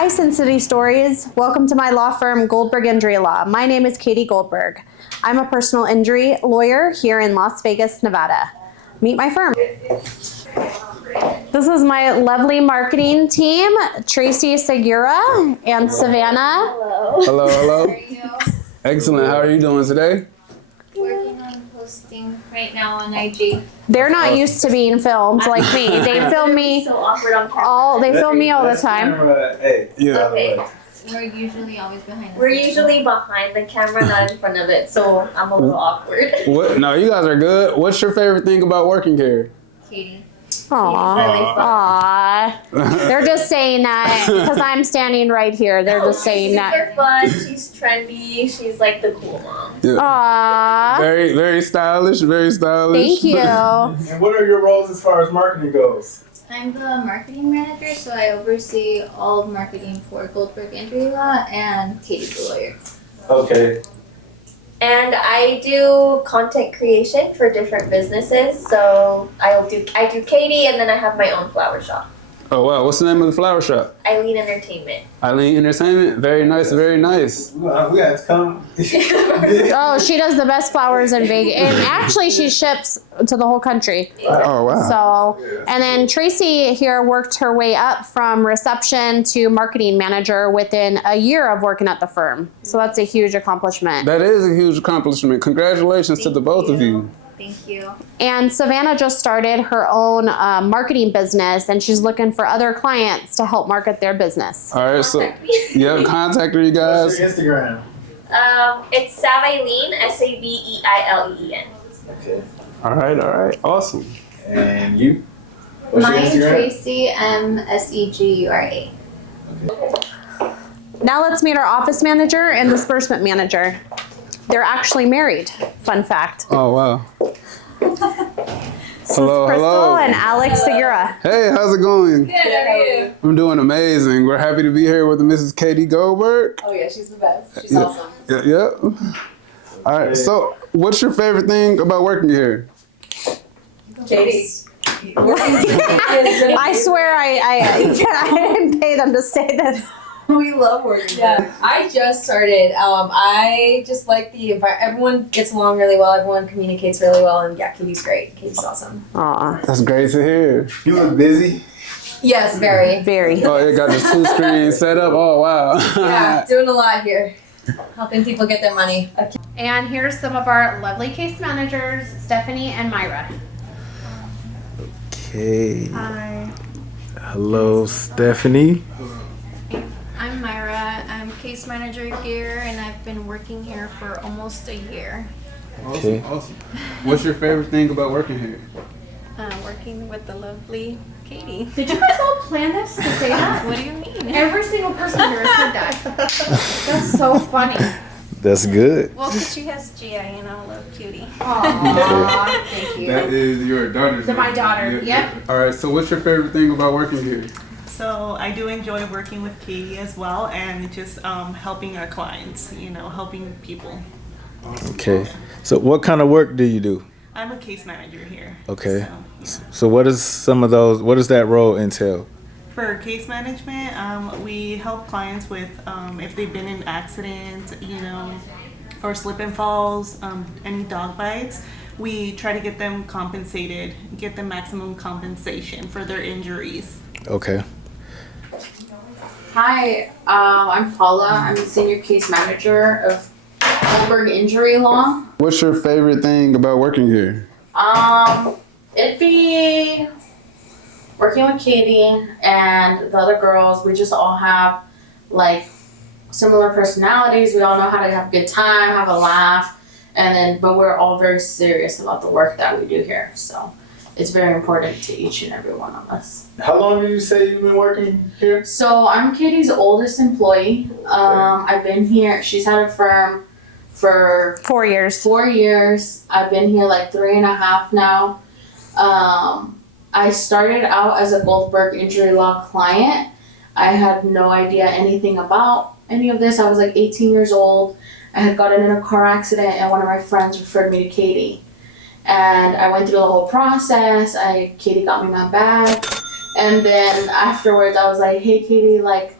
Hi, Sin City Stories. Welcome to my law firm, Goldberg Injury Law. My name is Katie Goldberg. I'm a personal injury lawyer here in Las Vegas, Nevada. Meet my firm. This is my lovely marketing team, Tracy Segura and Savannah. Hello. Hello, hello. How are you? Excellent. How are you doing today? Working on posting right now on IG. They're not used to being filmed like me. They film me So awkward on camera. they film me all the time. Hey, Yeah. Okay. We're usually always behind the We're scenes. usually behind the camera, not in front of it, so I'm a little awkward. What? No, you guys are good. What's your favorite thing about working here? Katie. Aww. They're just saying that because I'm standing right here. They're just saying She's that. super fun, she's trendy, she's like the cool mom. Yeah. Aww. Very, very stylish. Very stylish. Thank you. and what are your roles as far as marketing goes? I'm the marketing manager, so I oversee all of marketing for Goldberg Injury Law, and Katie's the lawyer. Okay. And I do content creation for different businesses, so I do Katie, and then I have my own flower shop, Oh wow. What's the name of the flower shop? Eileen Entertainment. Eileen Entertainment. Very nice. Very nice. We got to come. Oh, she does the best flowers in Vegas. And actually, she ships to the whole country. Oh wow. So, and then Tracy here worked her way up from reception to marketing manager within a year of working at the firm. So that's a huge accomplishment. That is a huge accomplishment. Congratulations to the both of you. Thank you. And Savannah just started her own marketing business, and she's looking for other clients to help market their business. All right. So, yep. Contact her, you What's guys. your Instagram? It's Saveileen, Saveileen. Okay. All right. All right. Awesome. And you? What's your Mine, Instagram? Tracy, Msegura. Now let's meet our office manager and disbursement manager. They're actually married. Fun fact. Oh wow. This Hello, is Crystal hello. and Alex Segura. Hey, how's it going? Good, how are you? I'm doing amazing. We're happy to be here with Mrs. Katie Goldberg. Oh yeah, she's the best. She's Yeah. awesome. Yeah, yeah. All right. So, what's your favorite thing about working here? Katie. I swear I didn't pay them to say this. We love working. Yeah, I just started. I just like the environment. Everyone gets along really well. Everyone communicates really well, and yeah, Katie's great. Katie's awesome. Aw, That's great to hear. You look busy. Yes, very. very. Oh, you got the 2 screens set up. Oh, wow. Yeah, doing a lot here, helping people get their money. And here's some of our lovely case managers, Stephanie and Myra. Okay. Hi. Hello, Stephanie. I'm Myra. I'm case manager here, and I've been working here for almost a year. Okay. Awesome. What's your favorite thing about working here? Working with the lovely Katie. Did you guys all plan this to say that? What do you mean? Every single person here said that. That's so funny. That's good. Well, because she has GI and I love cutie. Aww, thank you. That is your daughter's To my name. daughter, yep. All right. So, what's your favorite thing about working here? So I do enjoy working with Katie as well, and just helping our clients, helping people. Okay. So, what kind of work do you do? I'm a case manager here. Okay. So, what is some of those? What does that role entail? For case management, we help clients with if they've been in accidents, or slip and falls, any dog bites. We try to get them compensated, get them maximum compensation for their injuries. Okay. Hi, I'm Paula. I'm the senior case manager of Goldberg Injury Law. What's your favorite thing about working here? It'd be working with Katie and the other girls. We just all have like similar personalities. We all know how to have a good time, have a laugh, but we're all very serious about the work that we do here. So it's very important to each and every one of us. How long did you say you've been working here? So I'm Katie's oldest employee. I've been here. She's had a firm for 4 years. 4 years. I've been here like 3.5 now. I started out as a Goldberg Injury Law client. I had no idea anything about any of this. I was like 18 years old. I had gotten in a car accident, and one of my friends referred me to Katie. And I went through the whole process. Katie got me my bag. And then afterwards, I was like, hey, Katie, like,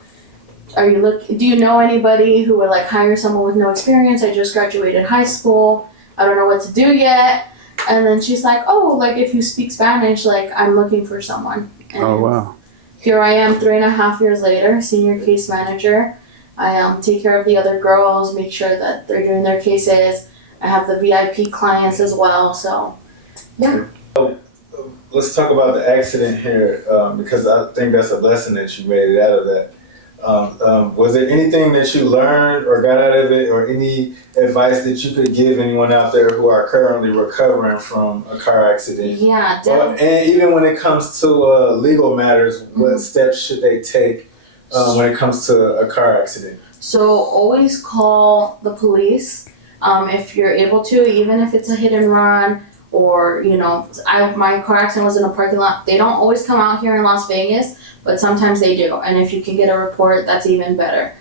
Do you know anybody who would like hire someone with no experience? I just graduated high school. I don't know what to do yet. And then she's like, oh, like if you speak Spanish, like I'm looking for someone. And Oh, wow. here I am 3.5 years later, senior case manager. I take care of the other girls, make sure that they're doing their cases. I have the VIP clients as well, so yeah. Let's talk about the accident here, because I think that's a lesson that you made out of that. Was there anything that you learned or got out of it, or any advice that you could give anyone out there who are currently recovering from a car accident? Yeah, Well, and even when it comes to legal matters, what steps should they take when it comes to a car accident? So always call the police if you're able to, even if it's a hit and run, or my car accident was in a parking lot. They don't always come out here in Las Vegas, but sometimes they do. And if you can get a report, that's even better,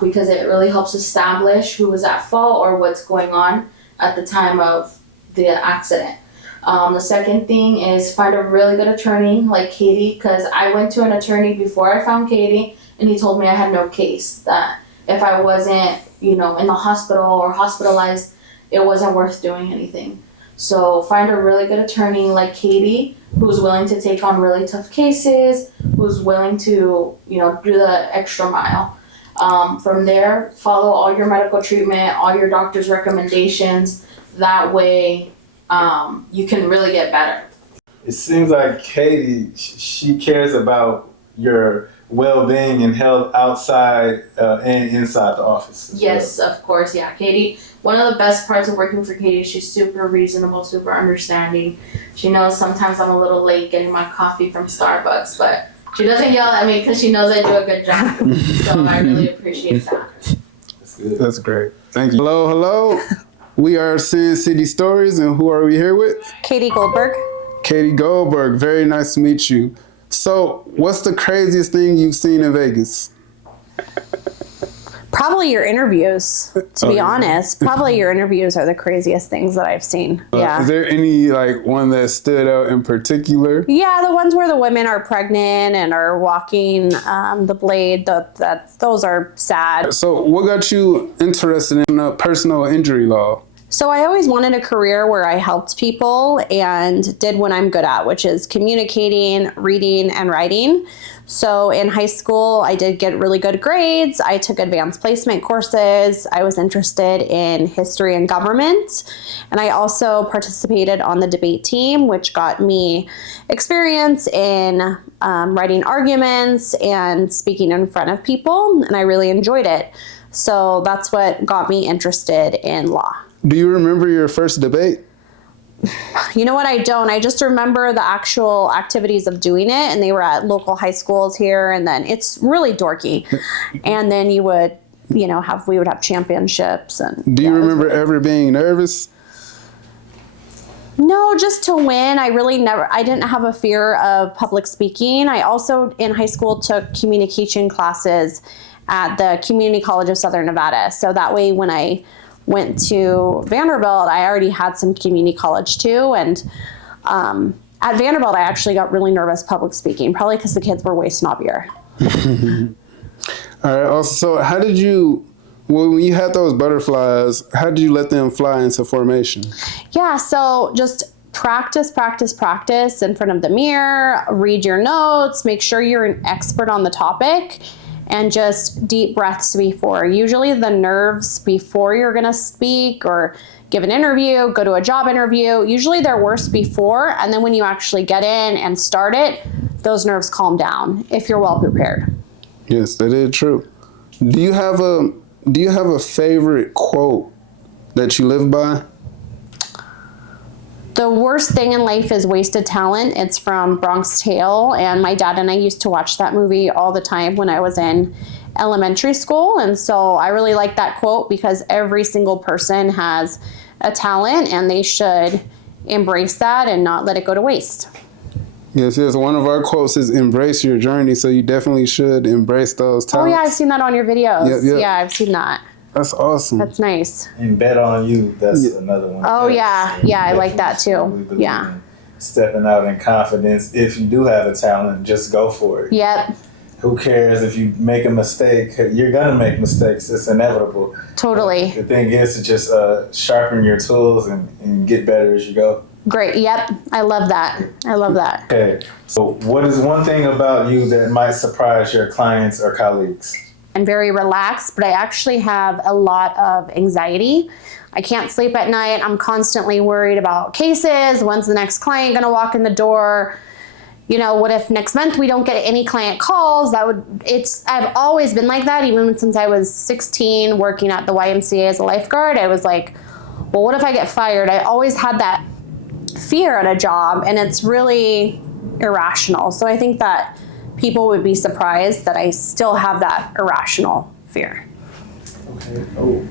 because it really helps establish who was at fault or what's going on at the time of the accident. The second thing is find a really good attorney like Katie, because I went to an attorney before I found Katie, and he told me I had no case, that if I wasn't, in the hospital or hospitalized, it wasn't worth doing anything. So find a really good attorney like Katie, who's willing to take on really tough cases, who's willing to, do the extra mile. From there, follow all your medical treatment, all your doctor's recommendations. That way, you can really get better. It seems like Katie, she cares about your well-being and health outside and inside the office. Yes, of course, yeah. Katie, one of the best parts of working for Katie is she's super reasonable, super understanding. She knows sometimes I'm a little late getting my coffee from Starbucks, but she doesn't yell at me because she knows I do a good job. So I really appreciate that. That's good. That's great. Thank you. Hello. We are Sin City Stories, and who are we here with? Katie Goldberg. Katie Goldberg. Very nice to meet you. So, what's the craziest thing you've seen in Vegas? Probably your interviews, to be yeah. honest. Probably your interviews are the craziest things that I've seen. Yeah. Is there any one that stood out in particular? Yeah, the ones where the women are pregnant and are walking the blade, those are sad. So what got you interested in personal injury law? So I always wanted a career where I helped people and did what I'm good at, which is communicating, reading, and writing. So in high school, I did get really good grades. I took advanced placement courses. I was interested in history and government. And I also participated on the debate team, which got me experience in writing arguments and speaking in front of people. And I really enjoyed it. So that's what got me interested in law. Do you remember your first debate? You know what, I don't. I just remember the actual activities of doing it, and they were at local high schools here, and then it's really dorky. And then you would, we would have championships. And do you remember ever being nervous? No, just to win. I didn't have a fear of public speaking. I also in high school took communication classes at the Community College of Southern Nevada. So that way when I went to Vanderbilt, I already had some community college too. And at Vanderbilt, I actually got really nervous public speaking, probably because the kids were way snobbier. All right. Also, how did you, when you had those butterflies, how did you let them fly into formation? Yeah, so just practice in front of the mirror, read your notes, make sure you're an expert on the topic, and just deep breaths before. Usually the nerves before you're gonna speak or give an interview, go to a job interview, usually they're worse before, and then when you actually get in and start it, those nerves calm down if you're well prepared. Yes, that is true. Do you have a favorite quote that you live by? The worst thing in life is wasted talent. It's from Bronx Tale, and my dad and I used to watch that movie all the time when I was in elementary school, and so I really like that quote because every single person has a talent and they should embrace that and not let it go to waste. Yes. One of our quotes is embrace your journey, so you definitely should embrace those talents. Oh yeah, I've seen that on your videos. Yep. Yeah, I've seen that. That's awesome. That's nice. And bet on you. That's another one. Oh yeah, I like that too. Yeah. Stepping out in confidence. If you do have a talent, just go for it. Yep. who cares if you make a mistake? You're gonna make mistakes. It's inevitable. Totally. The thing is to just sharpen your tools and get better as you go. Great. Yep. I love that. I love that. Okay. So what is one thing about you that might surprise your clients or colleagues? I'm very relaxed, but I actually have a lot of anxiety. I can't sleep at night. I'm constantly worried about cases. When's the next client going to walk in the door? You know, what if next month we don't get any client calls? I've always been like that, even since I was 16 working at the YMCA as a lifeguard. I was like, well, what if I get fired? I always had that fear at a job, and it's really irrational. So I think that people would be surprised that I still have that irrational fear. Okay.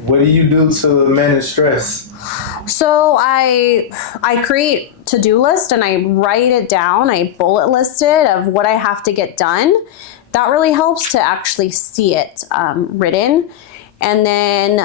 What do you do to manage stress? So I create to-do list and I write it down. I bullet list it of what I have to get done. That really helps to actually see it written. And then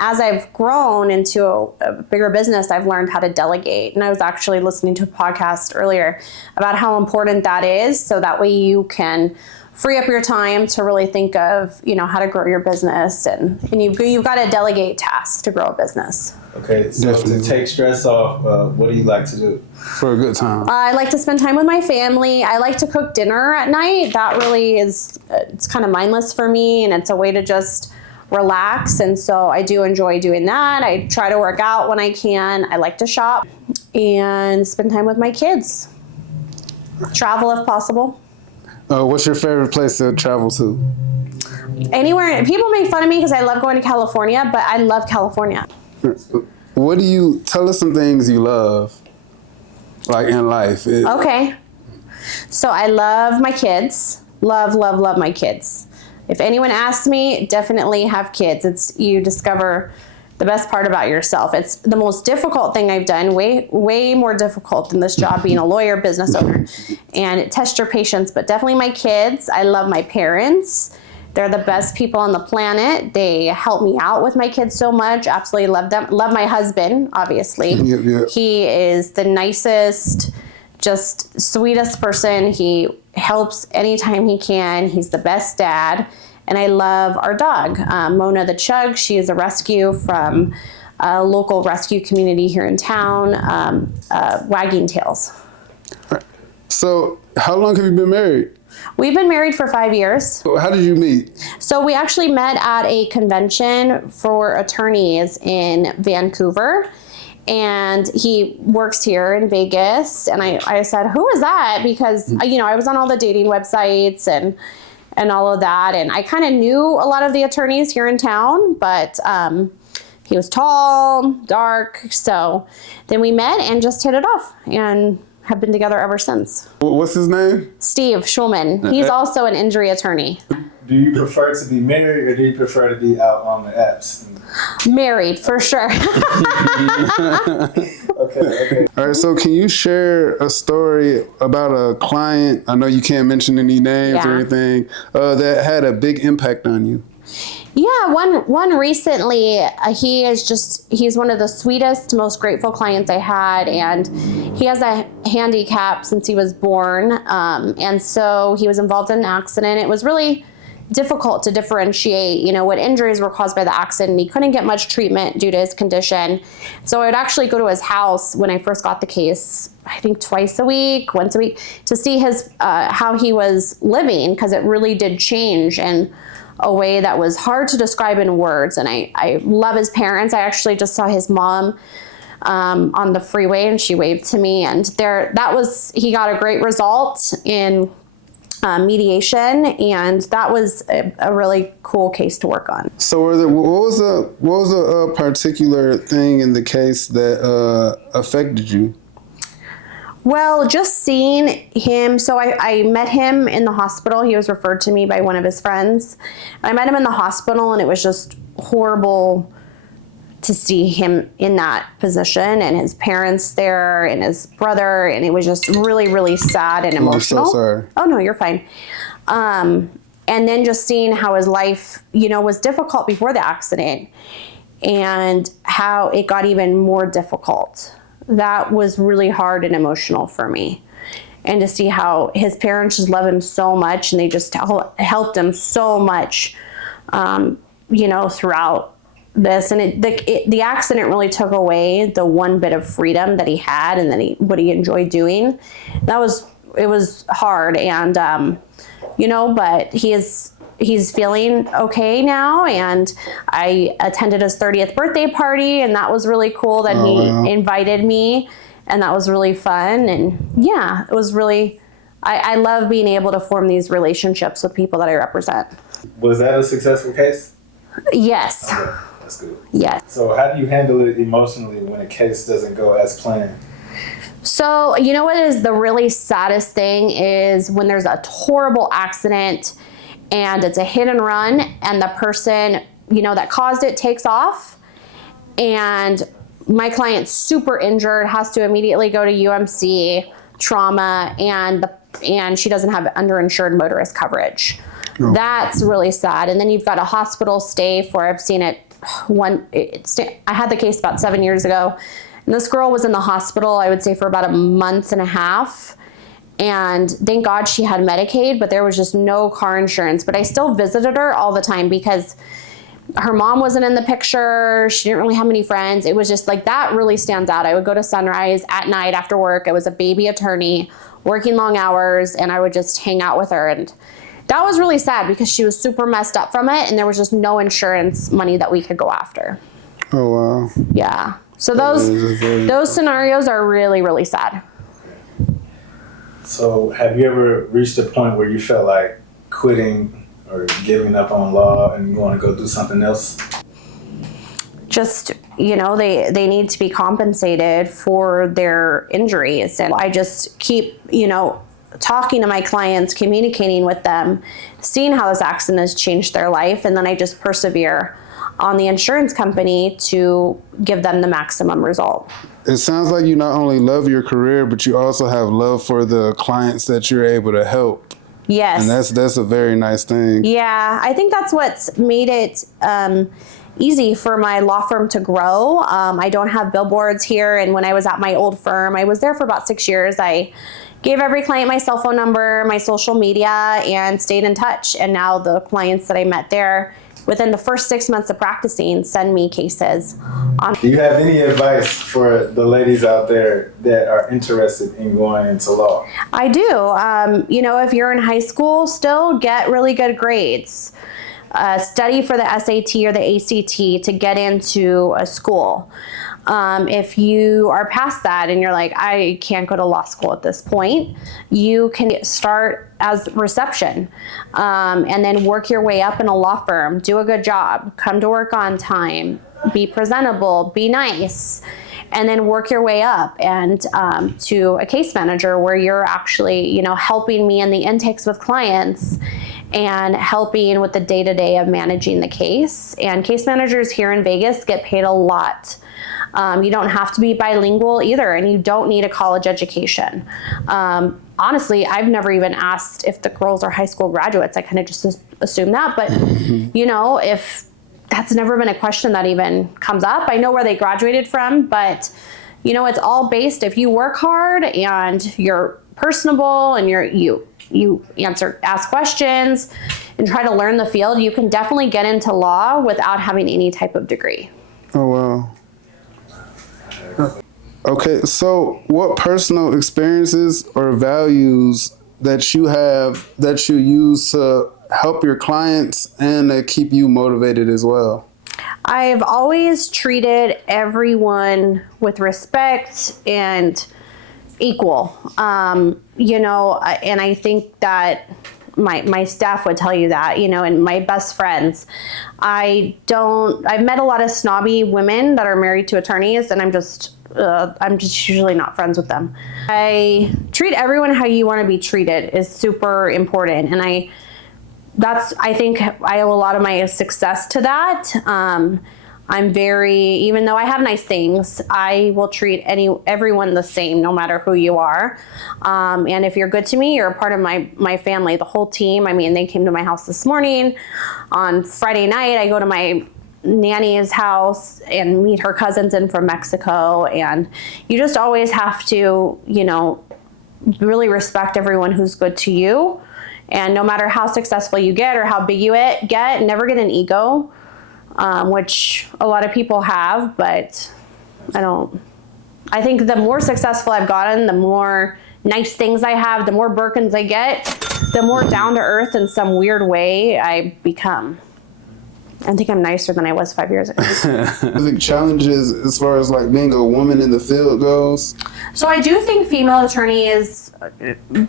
as I've grown into a bigger business, I've learned how to delegate. And I was actually listening to a podcast earlier about how important that is, so that way you can free up your time to really think of, you know, how to grow your business. And you've got to delegate tasks to grow a business. Okay, so Definitely. to take stress off, what do you like to do? For a good time. I like to spend time with my family. I like to cook dinner at night. That really is, it's kind of mindless for me, and it's a way to just relax. And so I do enjoy doing that. I try to work out when I can. I like to shop and spend time with my kids. Travel if possible. What's your favorite place to travel to? Anywhere. People make fun of me because I love going to California, but I love California. Tell us some things you love, like in life. Okay. So I love my kids. Love, love, love my kids. If anyone asks me, definitely have kids. You discover the best part about yourself. It's the most difficult thing I've done, way more difficult than this job being a lawyer, business owner, and test your patience, but definitely my kids. I love my parents. They're the best people on the planet. They help me out with my kids so much. Absolutely love them. Love my husband, obviously. Yep. He is the nicest, just sweetest person. He helps anytime he can. He's the best dad. And I love our dog, Mona the Chug. She is a rescue from a local rescue community here in town, Wagging Tails. So how long have you been married? We've been married for 5 years. How did you meet? So we actually met at a convention for attorneys in Vancouver. And he works here in Vegas. And I said, who is that? Because, you know, I was on all the dating websites and all of that. And I kind of knew a lot of the attorneys here in town, but he was tall, dark. So then we met and just hit it off and have been together ever since. What's his name? Steve Schulman. He's also an injury attorney. Do you prefer to be married or do you prefer to be out on the apps? Married, for sure. Okay. All right, so can you share a story about a client, I know you can't mention any names or anything, that had a big impact on you? Yeah, one recently, he's one of the sweetest, most grateful clients I had, and he has a handicap since he was born, and so he was involved in an accident. It was really difficult to differentiate, you know, what injuries were caused by the accident. He couldn't get much treatment due to his condition. So I would actually go to his house when I first got the case, I think once a week, to see his how he was living, because it really did change in a way that was hard to describe in words. And I love his parents. I actually just saw his mom on the freeway, and she waved to me, and he got a great result in mediation, and that was a really cool case to work on. So what was a particular thing in the case that affected you? Well, just seeing him, so I met him in the hospital. He was referred to me by one of his friends. I met him in the hospital, and it was just horrible to see him in that position, and his parents there, and his brother, and it was just really, really sad and emotional. I'm so sorry. Oh, no, you're fine. And then just seeing how his life, you know, was difficult before the accident, and how it got even more difficult. That was really hard and emotional for me. and to see how his parents just love him so much, and they just helped him so much, you know, throughout this. And the accident really took away the one bit of freedom that he had and that what he enjoyed doing. It was hard, and you know, but he's feeling okay now, and I attended his 30th birthday party, and that was really cool that he invited me, and that was really fun. And yeah, it was really, I love being able to form these relationships with people that I represent. Was that a successful case? Yes. Okay, that's good. Yes. So how do you handle it emotionally when a case doesn't go as planned? So, you know what is the really saddest thing is when there's a horrible accident and it's a hit and run, and the person, you know, that caused it takes off, and my client's super injured, has to immediately go to UMC trauma, and she doesn't have underinsured motorist coverage. Oh. That's really sad. And then you've got a hospital stay for, I've seen it, I had the case about 7 years ago, and this girl was in the hospital, I would say, for about a month and a half. And thank God she had Medicaid, but there was just no car insurance. But I still visited her all the time because her mom wasn't in the picture. She didn't really have many friends. It was just like, that really stands out. I would go to Sunrise at night after work. I was a baby attorney working long hours, and I would just hang out with her. And that was really sad because she was super messed up from it, and there was just no insurance money that we could go after. Oh, wow. Yeah. So those scenarios are really, really sad. So have you ever reached a point where you felt like quitting or giving up on law and you want to go do something else? Just, you know, they need to be compensated for their injuries. And I just keep, you know, talking to my clients, communicating with them, seeing how this accident has changed their life. And then I just persevere on the insurance company to give them the maximum result. It sounds like you not only love your career, but you also have love for the clients that you're able to help. Yes. And that's a very nice thing. Yeah, I think that's what's made it easy for my law firm to grow. I don't have billboards here, and when I was at my old firm, I was there for about 6 years. I gave every client my cell phone number, my social media, and stayed in touch. And now the clients that I met there, within the first 6 months of practicing, send me cases. Do you have any advice for the ladies out there that are interested in going into law? I do. You know, if you're in high school still, get really good grades. Study for the SAT or the ACT to get into a school. If you are past that and you're like, I can't go to law school at this point, you can start as reception, and then work your way up in a law firm. Do a good job, come to work on time, be presentable, be nice, and then work your way up and to a case manager where you're actually, you know, helping me in the intakes with clients and helping with the day-to-day of managing the case. And case managers here in Vegas get paid a lot. You don't have to be bilingual either, and you don't need a college education. Honestly, I've never even asked if the girls are high school graduates. I kind of just assume that, but you know, if that's never been a question that even comes up. I know where they graduated from, but you know, it's all based, if you work hard and you're personable and you ask questions and try to learn the field, you can definitely get into law without having any type of degree. Oh, wow. Okay, so what personal experiences or values that you have that you use to help your clients and that keep you motivated as well? I've always treated everyone with respect and equal. You know, and I think that my staff would tell you that, you know, and my best friends. I've met a lot of snobby women that are married to attorneys, and I'm just usually not friends with them. I treat everyone how you want to be treated is super important, and I think I owe a lot of my success to that. Even though I have nice things, I will treat everyone the same, no matter who you are. And if you're good to me, you're a part of my family, the whole team. I mean, they came to my house this morning. On Friday night, I go to my nanny's house and meet her cousins in from Mexico. And you just always have to, you know, really respect everyone who's good to you. And no matter how successful you get or how big you get, never get an ego, which a lot of people have, but I don't. I think the more successful I've gotten, the more nice things I have, the more Birkins I get, the more down to earth in some weird way I become. I think I'm nicer than I was 5 years ago. The challenges as far as like being a woman in the field goes. So I do think female attorneys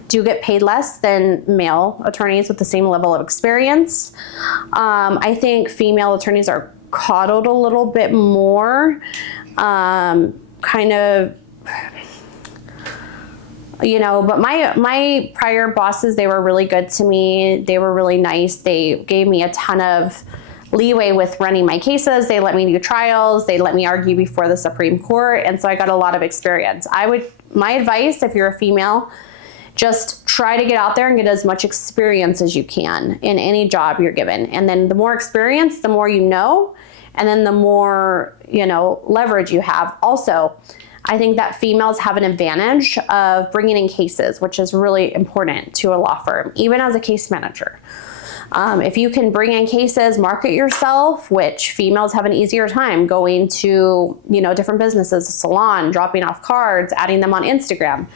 do get paid less than male attorneys with the same level of experience. I think female attorneys are coddled a little bit more. Kind of, you know, but my prior bosses, they were really good to me. They were really nice. They gave me a ton of leeway with running my cases. They let me do trials. They let me argue before the Supreme Court. And so I got a lot of experience. My advice, if you're a female, just try to get out there and get as much experience as you can in any job you're given. And then the more experience, the more you know, and then the more, you know, leverage you have. Also, I think that females have an advantage of bringing in cases, which is really important to a law firm, even as a case manager. If you can bring in cases, market yourself, which females have an easier time going to, you know, different businesses, a salon, dropping off cards, adding them on Instagram,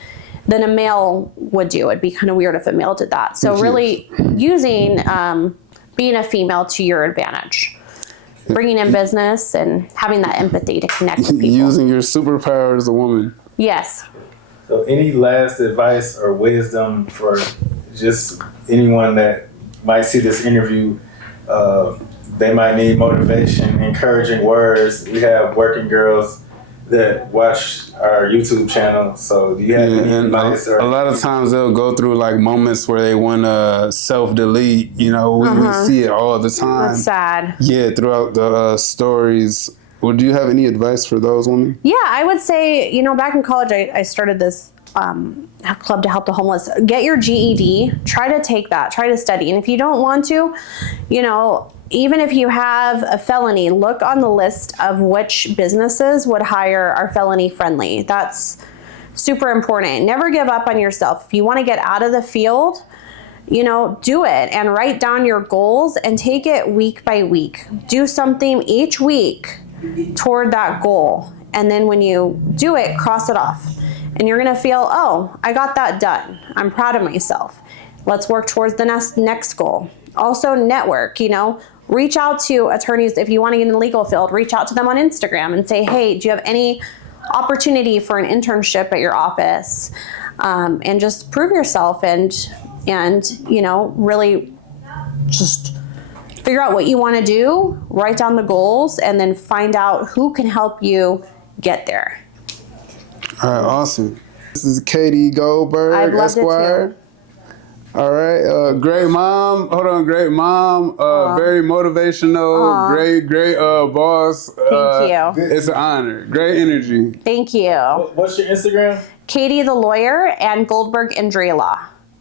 than a male would do. It'd be kind of weird if a male did that. So really using being a female to your advantage. Bringing in business and having that empathy to connect with people. Using your superpower as a woman. Yes. So any last advice or wisdom for just anyone that might see this interview? They might need motivation, encouraging words. We have working girls that watch our YouTube channel. So do you have any advice? A lot of times they'll go through like moments where they want to self-delete. You know, we see it all the time. That's sad. Yeah, throughout the stories. Well, do you have any advice for those women? Yeah, I would say, you know, back in college, I started this club to help the homeless. Get your GED. Try to take that. Try to study. And if you don't want to, you know, even if you have a felony, look on the list of which businesses would hire are felony friendly. That's super important. Never give up on yourself. If you want to get out of the field, you know, do it and write down your goals and take it week by week. Do something each week toward that goal. And then when you do it, cross it off. And you're going to feel, oh, I got that done. I'm proud of myself. Let's work towards the next goal. Also network, you know, reach out to attorneys. If you want to get in the legal field, reach out to them on Instagram and say, hey, do you have any opportunity for an internship at your office? And just prove yourself and, you know, really just figure out what you want to do, write down the goals, and then find out who can help you get there. All right, awesome. This is Katie Goldberg, I've loved Esquire. it too. All right, great mom. Hold on, great mom. Very motivational. Great boss. Thank you. It's an honor. Great energy. Thank you. What's your Instagram? Katie the Lawyer and Goldberg Injury Law.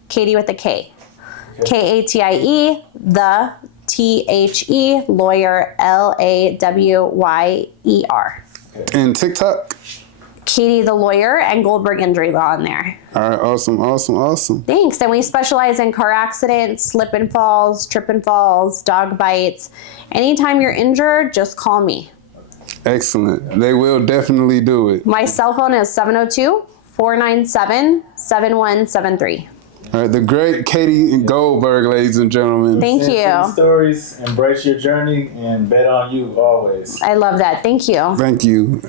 Katie with a K. Katie, the THE, lawyer, LAWYER. And TikTok? Katie the Lawyer and Goldberg Injury Law in there. All right, awesome. Thanks. And we specialize in car accidents, slip and falls, trip and falls, dog bites. Anytime you're injured, just call me. Excellent. They will definitely do it. My cell phone is 702-497-7173. All right, the great Katie Goldberg, ladies and gentlemen. Thank you. Stories, embrace your journey, and bet on you always. I love that. Thank you. Thank you.